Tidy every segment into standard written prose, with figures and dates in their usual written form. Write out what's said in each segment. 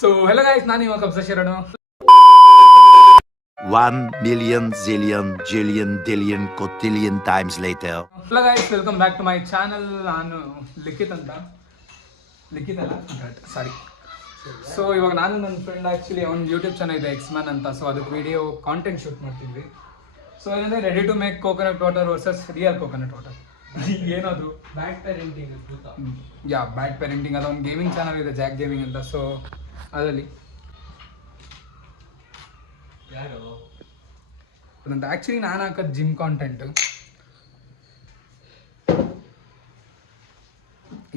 So hello guys, ನಾನು ಇವಾಗ ಕಬ್ಸ ಶರಣು. 1 million zillion jillion dillion cotillion times later. Hello guys, welcome back to my channel. ನಾನು ಲಿಖಿತ್ ಅಲ್ಲ ಸಾರಿ. So ಇವಾಗ ನಾನು ನನ್ನ ಫ್ರೆಂಡ್ ಆ್ಯಕ್ಚುಲಿ ಒಂದು ಯೂಟ್ಯೂಬ್ ಚಾನಲ್ ಇದೆ ಎಕ್ಸ್ಮ್ಯಾನ್ ಅಂತ. ಸೊ ಅದಕ್ಕೆ ವಿಡಿಯೋ ಕಾಂಟೆಂಟ್ ಶೂಟ್ ಮಾಡ್ತಿದ್ವಿ. ಸೊ ಏನಂದರೆ ready to make coconut water versus real coconut water. ಏನದು ಬ್ಯಾಡ್ ಪೇರೆಂಟಿಂಗ್. ಬ್ಯಾಡ್ ಪೇರೆಂಟಿಂಗ್ ಅದು ಒಂದು ಗೇಮಿಂಗ್ ಚಾನಲ್ ಇದೆ, ಜಾಕ್ ಗೇಮಿಂಗ್ ಅಂತ. ಸೊ ಅದರಲ್ಲಿ ಅದಂತ ಆ್ಯಕ್ಚುಲಿ ನಾನು ಹಾಕೋದು ಜಿಮ್ ಕಾಂಟೆಂಟು.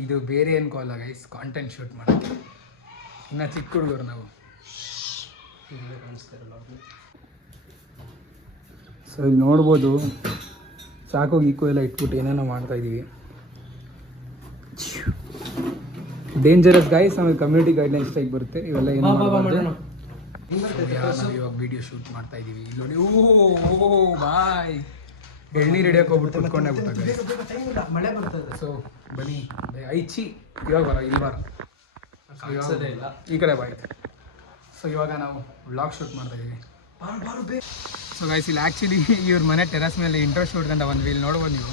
ಇದು ಬೇರೆ ಅನ್ಕೋಲ್ಲ ಗೈಸ್, ಕಾಂಟೆಂಟ್ ಶೂಟ್ ಮಾಡೋಕ್ಕೆ. ಇನ್ನು ಚಿಕ್ಕ ಹುಡುಗರು ನಾವು. ಸೊ ಇಲ್ಲಿ ನೋಡ್ಬೋದು ಚಾಕು ಗೀಕು ಎಲ್ಲ ಇಟ್ಬಿಟ್ಟು ಏನೇನೋ ಮಾಡ್ತಾ ಇದ್ದೀವಿ. ಡೇಂಜರಸ್ ಗೈಸ್, ಆಮೇಲೆ ಕಮ್ಯುನಿಟಿ ಗೈಡ್ಲೈನ್ಸ್ ಟೈಪ್ ಬರುತ್ತೆ ಇವೆಲ್ಲ. ಏನು ನಾವು ಇವಾಗ ವಿಡಿಯೋ ಶೂಟ್ ಮಾಡ್ತಾ ಇದ್ದೀವಿ. ಇಲ್ಲಿ ನೋಡಿ, ಓ ಬಾಯ್ ಎಳ್ನೀರು ಹಿಡಿಯೋಕೆ ಹೋಗ್ಬಿಟ್ಟು ಕುತ್ಕೊಂಡೇ ಬಿಟ್ಟಾಗ ಮಳೆ ಬರ್ತದೆ. ಸೊ ಬನ್ನಿ ಐಚಿ ಇವಾಗ ಬರ ಇಲ್ಲಿ ಬರ ಈ ಕಡೆ ಬಾಯ್ತೆ. ಸೊ ಇವಾಗ ನಾವು ವ್ಲಾಗ್ ಶೂಟ್ ಮಾಡ್ತಾ ಇದ್ದೀವಿ. ಸೊ ಗೈಸ್ ಇಲ್ಲಿ ಆ್ಯಕ್ಚುಲಿ ಇವ್ರ ಮನೆ ಟೆರಸ್ ಮೇಲೆ ಇಂಟ್ರೋ ಶೂಟ್ ಅಂತ ಬಂದ್ವಿ. ಇಲ್ಲಿ ನೋಡ್ಬೋದು ನೀವು,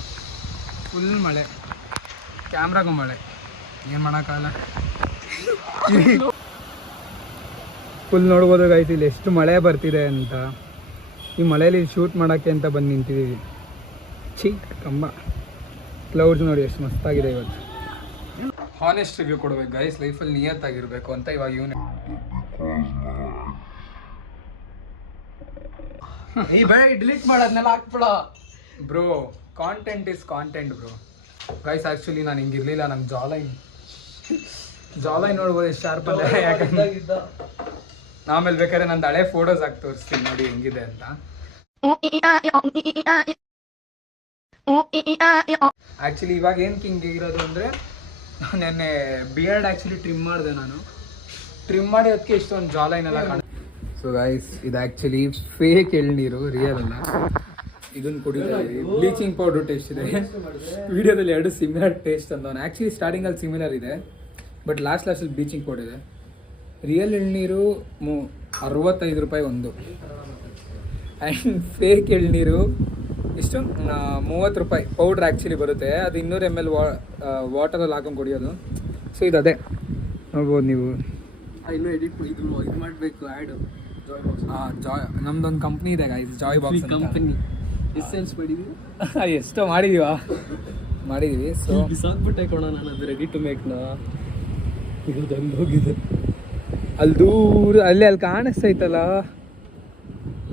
ಫುಲ್ ಮಳೆ, ಕ್ಯಾಮ್ರಾಗೂ ಮಳೆ, ಏನು ಮಾಡೋಕ್ಕಾಗಲ್ಲ. ಫುಲ್ ನೋಡ್ಬೋದು ಗೈಸ್ ಇಲ್ಲಿ ಎಷ್ಟು ಮಳೆ ಬರ್ತಿದೆ ಅಂತ. ಈ ಮಳೆಯಲ್ಲಿ ಶೂಟ್ ಮಾಡೋಕ್ಕೆ ಅಂತ ಬಂದು ನಿಂತಿದ್ದೀವಿ. ಕಂಬ ಕ್ಲೌಡ್ಸ್ ನೋಡಿ ಎಷ್ಟು ಮಸ್ತಾಗಿದೆ ಇವತ್ತು. ಹಾನೆಸ್ಟ್ ರಿವ್ಯೂ ಕೊಡ್ಬೇಕು ಗೈಸ್, ಲೈಫಲ್ಲಿ ನಿಯತ್ತಾಗಿರ್ಬೇಕು ಅಂತ. ಇವಾಗ ಇವನೇ ಡಿಲೀಟ್ ಮಾಡೋದ್ನೆಲ್ಲ ಹಾಕ್ಬಿಡ bro. Content is content bro. Guys actually ನಾನು ಹಿಂಗಿರ್ಲಿಲ್ಲ, ನಮ್ಮ ಜಾಲೈನ್ ನೋಡ್ಬೋದು ಎಷ್ಟು ಶಾರ್ಪ್ ಅಲ್ಲ. ಯಾಕಂದ್ರೆ ಆಮೇಲೆ ಬೇಕಾದ್ರೆ ನಂದು ಹಳೆ ಫೋಟೋಸ್ ಹಾಕಿ ತೋರಿಸ್ತೀನಿ ನೋಡಿ ಹೆಂಗಿದೆ ಅಂತ. ಆ್ಯಕ್ಚುಲಿ ಇವಾಗ ಏನಕ್ಕೆ ಹಿಂಗಿರೋದು ಅಂದರೆ, ನೆನ್ನೆ ಬಿಯರ್ಡ್ ಆ್ಯಕ್ಚುಲಿ ಟ್ರಿಮ್ ಮಾಡಿದೆ ನಾನು. ಟ್ರಿಮ್ ಮಾಡಿ ಅದಕ್ಕೆ ಇಷ್ಟೊಂದು ಜಾಲೈನ್ ಎಲ್ಲ ಕಾಣ. ಸೊ ಗೈಸ್ ಇದು ಆ್ಯಕ್ಚುಲಿ ಫೇಕ್ ಎಳ್ನೀರು, ರಿಯಲ್ ಅಲ್ಲ. ಇದನ್ನು ಕುಡಿತಾ ಇದ್ದೀವಿ. ಬ್ಲೀಚಿಂಗ್ ಪೌಡ್ರ್ ಟೇಸ್ಟ್ ಇದೆ. ವಿಡಿಯೋದಲ್ಲಿ ಎರಡು ಸಿಮಿಲರ್ ಟೇಸ್ಟ್ ಅಂದವನು. ಆ್ಯಕ್ಚುಲಿ ಸ್ಟಾರ್ಟಿಂಗಲ್ಲಿ ಸಿಮಿಲರ್ ಇದೆ, ಬಟ್ ಲಾಸ್ಟಲ್ಲಿ ಬ್ಲೀಚಿಂಗ್ ಪೌಡರ್ ಇದೆ. ರಿಯಲ್ ಎಳ್ನೀರು 65 ರೂಪಾಯಿ ಒಂದು, ಆ್ಯಂಡ್ ಫೇಕ್ ಎಳ್ನೀರು ಇಷ್ಟು 30 ರೂಪಾಯಿ. ಪೌಡ್ರ್ ಆ್ಯಕ್ಚುಲಿ ಬರುತ್ತೆ, ಅದು 200 ml ವಾಟರಲ್ಲಿ ಹಾಕೊಂಡು ಕುಡಿಯೋದು. ಸೊ ಇದು ಅದೇ ನೋಡ್ಬೋದು ನೀವು. ಇನ್ನೂ ಇದು ಮಾಡಬೇಕು ಆ್ಯಡು. ನಮ್ದೊಂದು ಕಂಪ್ನಿ ಇದೆ guys, Joy box company. Essence ಮಾಡಿದ್ದೀವಿ, ಎಷ್ಟೋ ಮಾಡಿದ್ದೀವಿ. ಸೊ ಬಿಸಾಕ್ಬಿಟ್ಟೆ ಕೊಡ, ನಾನು ಅದು ರೆಡಿ ಟು ಮೇಕ್ನ. ಇದು ತಂದು ಹೋಗಿದೆ ಅಲ್ಲಿ ದೂರ, ಅಲ್ಲಿ ಕಾಣಿಸ್ತೈತಲ್ಲ,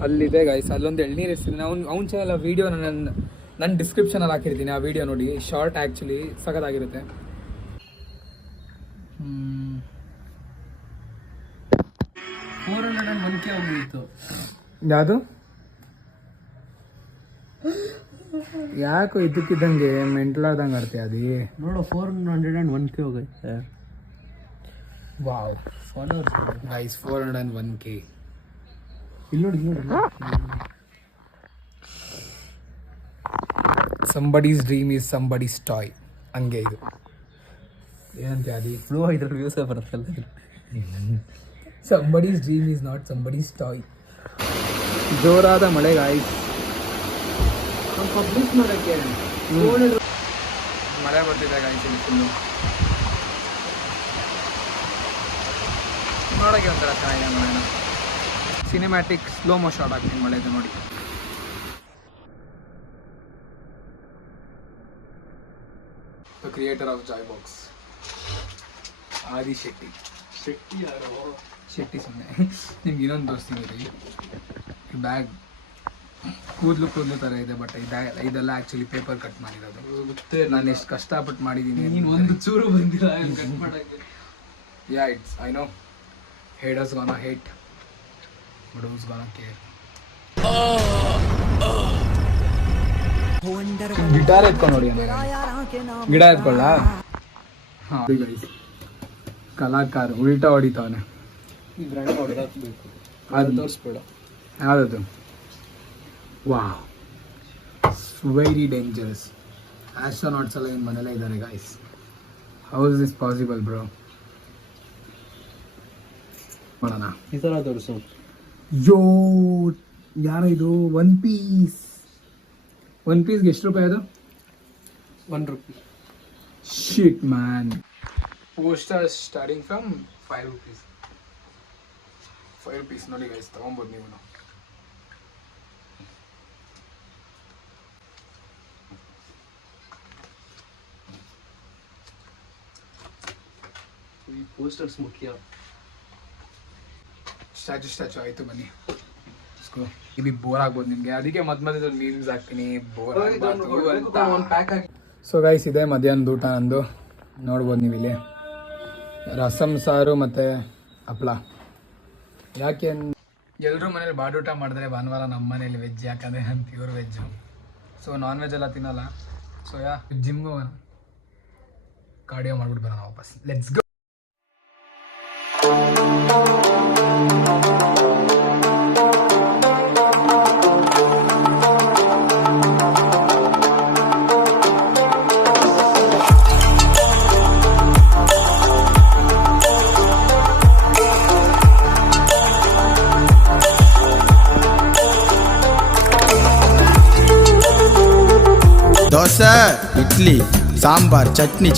ಅಲ್ಲಿದೆ ಗೈಸ್. ಅಲ್ಲೊಂದು ಎಳ್ನೀರು ಇರ್ತೀನಿ. ಅವ್ನ ಚಾನಲ್ ವೀಡಿಯೋ ನನ್ನ ಡಿಸ್ಕ್ರಿಪ್ಷನಲ್ಲಿ ಹಾಕಿರ್ತೀನಿ, ಆ ವಿಡಿಯೋ ನೋಡಿ. Short actually ಸಖತ್ತಾಗಿರುತ್ತೆ. 401K ಹೋಗಿತ್ತು. ಯಾವುದು? ಯಾಕೋ ಇದಕ್ಕಿದ್ದಂಗೆ ಮೆಂಟ್ಲಾದಂಗೆ ಆಡ್ತೀಯ ಅದು. ನೋಡು 401K ಹೋಗೈತೆ. Wow, followers guys 401K. ಇಲ್ಲಿ ನೋಡಿ. Somebody's dream is somebody's toy. ಹಂಗೆ ಇದು ಏನಂತೆ ಅದು ಫ್ಲೋ ಇದ್ರಲ್ಲಿ ವ್ಯೂಸೇ ಬರುತ್ತಲ್ಲ. Somebody's dream is not somebody's toy. ಜೋರಾದ ಮಳೆ ಗಾಯ್ಸ್, ಪಬ್ಲಿಷ್ ಮಾಡೋಕ್ಕೆ ಮಳೆ ಬರ್ತಿದೆ ಗಾಯ್ಸ್. ಇಲ್ಲಿ ಫುಲ್ಲು ನೋಡೋಕ್ಕೆ ಒಂಥರ ಚೆನ್ನಾಗಿದೆ ಮಳೆನ. ಸಿನಿಮ್ಯಾಟಿಕ್ ಸ್ಲೋ ಮೋ ಶಾಟ್ ಆಗ್ತೀನಿ ಮಳೆದು ನೋಡಿ. The creator of Joy box ಆದಿ ಶೆಟ್ಟಿ. ಯಾರೋ ಶೆಟ್ಟಿ ಸುಮ್ಮನೆ. ನಿಮ್ಗೆ ಇನ್ನೊಂದು ತೋರಿಸ್ತೀನಿ ರೀ. ಬ್ಯಾಗ್ ಕೂದಲು ಥರ ಇದೆ, ಬಟ್ ಇದೆಲ್ಲ ಆ್ಯಕ್ಚುಲಿ ಪೇಪರ್ ಕಟ್ ಮಾಡಿರೋದು. ಗೊತ್ತೇ, ನಾನು ಎಷ್ಟು ಕಷ್ಟಪಟ್ಟು ಮಾಡಿದ್ದೀನಿ. ನೀನು ಒಂದು ಚೂರು ಬಂದಿಲ್ಲ ಕಟ್ ಮಾಡೋಕ್ಕೆ. It's I know haters gonna hate, but who's gonna care? Guitar ಎತ್ಕೊಂಡು ನೋಡಿ. ಗಿಡ ಎತ್ಕೊಳ್ಳ. ಹಾಂ ಕಲಾಕಾರ ಉಲ್ಟಾ ಹೊಡಿತಾವನೆ. ಅದು ತೋರಿಸ್ಬೇಡ. ಯಾವುದದು? Wow, very dangerous. ಆಸ್ಟ್ರೋನಾಟ್ಸ್ ಎಲ್ಲ ಏನು ಮನೇಲೇ ಇದ್ದಾರೆ guys. How is this possible bro? ಮಾಡೋಣ ಈ ಥರ ತೋರಿಸು. ಯೋ ಯಾರ ಇದು? ಒನ್ ಪೀಸ್ಗೆ ಎಷ್ಟು ರೂಪಾಯಿ ಅದು? ₹1. ಶಿಟ್ ಮ್ಯಾನ್. Poster starting from ₹5. ₹5 ನೋಡಿ ಗೈಸ್, ತಗೊಬೋದು ನೀವು. ಈ ಪೋಸ್ಟರ್ಸ್ ಮುಖ್ಯ. ಸ್ಟ್ಯಾಚು ಆಯಿತು, ಬನ್ನಿ. ಇದು ಬೋರ್ ಆಗ್ಬೋದು ನಿಮಗೆ, ಅದಕ್ಕೆ ಮಧ್ಯದಲ್ಲಿ ಮೀಮ್ಸ್ ಹಾಕ್ತೀನಿ, ಬೋರ್ ಆಗ್ಬಾರ್ದು. ಸೊ ಗೈಸ್, ಇದೆ ಮಧ್ಯಾಹ್ನದ ಊಟ ನಂದು. ನೋಡ್ಬೋದು ನೀವು ಇಲ್ಲಿ ರಸಮ್ ಸಾರು ಮತ್ತು ಹಪ್ಳ. ಯಾಕೆ ಎಲ್ಲರೂ ಮನೇಲಿ ಬಾಡೂಟ ಮಾಡಿದ್ರೆ ಭಾನುವಾರ ನಮ್ಮ ಮನೇಲಿ ವೆಜ್, ಯಾಕಂದರೆ ನಾನು pure veg. So non veg ಎಲ್ಲ ತಿನ್ನಲ್ಲ. ಸೊ ಜಿಮ್ಗೆ ಹೋಗೋಣ, ಕಾರ್ಡಿಯೋ ಮಾಡ್ಬಿಟ್ಟು ಬರೋಣ ವಾಪಸ್. Let's go. ದೋಸೆ, ಇಡ್ಲಿ, ಸಾಂಬಾರ್, ಚಟ್ನಿ.